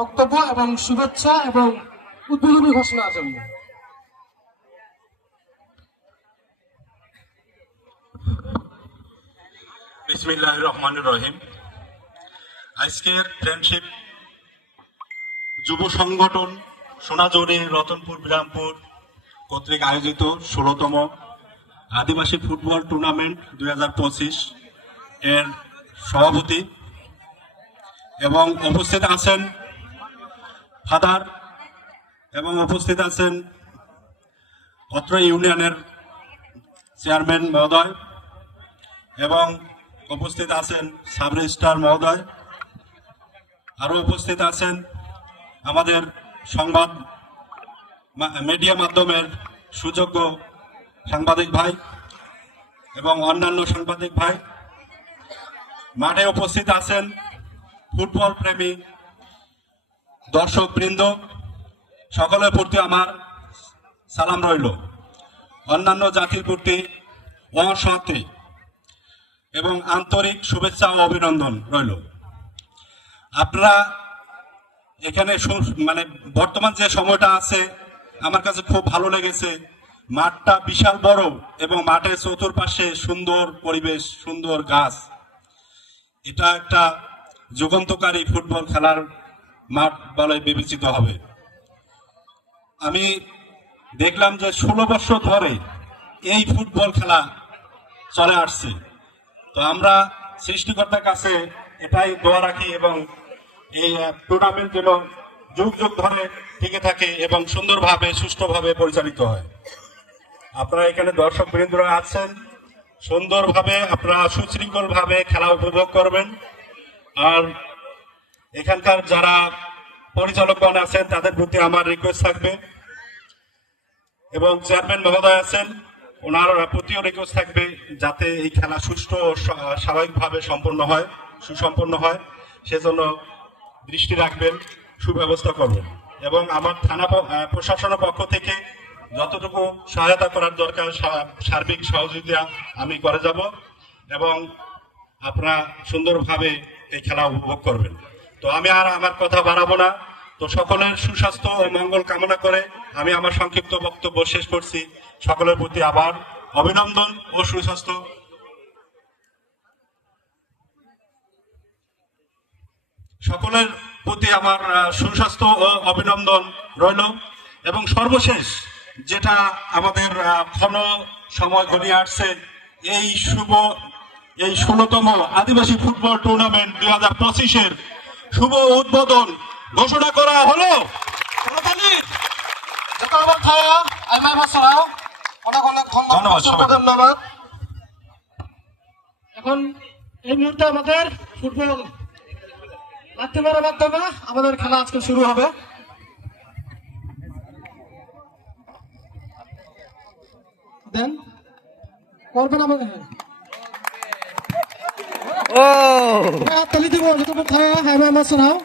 বক্তব্য এবং শুভেচ্ছা এবং উদ্বোধনী ঘোষণার জন্য। বিসমিল্লাহির রহমানির রহিম। আজকের ফ্রেন্ডশিপ যুব সংগঠন সোনাঝুরি রতনপুর বিরামপুর কর্তৃক আয়োজিত ১৬তম আদিবাসী ফুটবল টুর্নামেন্ট ২০২৫ এর সভাপতি এবং উপস্থিত আছেন ফাদার এবং উপস্থিত আছেন অত্র ইউনিয়নের চেয়ারম্যান মহোদয় এবং উপস্থিত আছেন সাব রেজিস্ট্রার মহোদয়, আরও উপস্থিত আছেন আমাদের সংবাদ মিডিয়া মাধ্যমের সুযোগ্য সাংবাদিক ভাই এবং অন্যান্য সাংবাদিক ভাই। মাঠে উপস্থিত আছেন ফুটবল প্রেমী দর্শক বৃন্দ, সকলের প্রতি আমার সালাম রইল। অন্যান্য জাতির প্রতি অসংহতি এবং আন্তরিক শুভেচ্ছা ও অভিনন্দন রইল। আপনারা এখানে বর্তমান যে সময়টা আছে আমার কাছে খুব ভালো লেগেছে। মাঠটা বিশাল বড় এবং মাঠের চতুর্পাশে সুন্দর পরিবেশ, সুন্দর গাছ। এটা একটা যুগান্তকারী ফুটবল খেলার মাঠ বলে বিবেচিত হবে। আমি দেখলাম যে ১৬ বছর ধরে এই ফুটবল খেলা চলে আসছে। তো আমরা সৃষ্টিকর্তার কাছে এটাই দোয়া রাখি এবং এই টুর্নামেন্ট যেন যুগ যুগ ধরে টিকে থাকে এবং সুন্দরভাবে সুষ্ঠুভাবে পরিচালিত হয়। আপনারা এখানে দর্শক বৃন্দরা আছেন, সুন্দরভাবে আপনারা সুশৃঙ্খলভাবে খেলা উপভোগ করবেন। আর এখানকার যারা পরিচালকগণ আছেন তাদের প্রতি আমার রিকোয়েস্ট থাকবে এবং চেয়ারম্যান মহোদয় আছেন ওনার প্রতিও রিকোয়েস্ট থাকবে যাতে এই খেলা সুষ্ঠু ও স্বাভাবিকভাবে সুসম্পন্ন হয় সেজন্য দৃষ্টি রাখবেন, সুব্যবস্থা করবেন এবং আমার থানা প্রশাসনের পক্ষ থেকে যতটুকু সহায়তা করার দরকার সার্বিক সহযোগিতা আমি করে যাব এবং আপনারা সুন্দরভাবে এই খেলা উপভোগ করবেন। তো আমি আর আমার কথা বাড়াবো না। তো সকলের সুস্বাস্থ্য ও মঙ্গল কামনা করে আমি আমার সংক্ষিপ্ত বক্তব্য শেষ করছি। সকলের প্রতি আবার অভিনন্দন ও সুস্বাস্থ্য। সকলের প্রতি আমার সুস্বাস্থ্য ও অভিনন্দন রইল এবং সর্বশেষ যেটা আমাদের ক্ষণ সময় ঘনিয়ে আসছে, এই ১৬তম আদিবাসী ফুটবল টুর্নামেন্ট ২০২৫-এর শুভ উদ্বোধন ঘোষণা করা হলো। ধন্যবাদ। এখন এই মুহূর্তে আমাদের ফুটবল লাত্তিমারের মাধ্যমে আমাদের খেলা আজকে শুরু হবে। দেন করবেন আমাদের তালি দিব যত কথা হ্যাঁ শোনাও।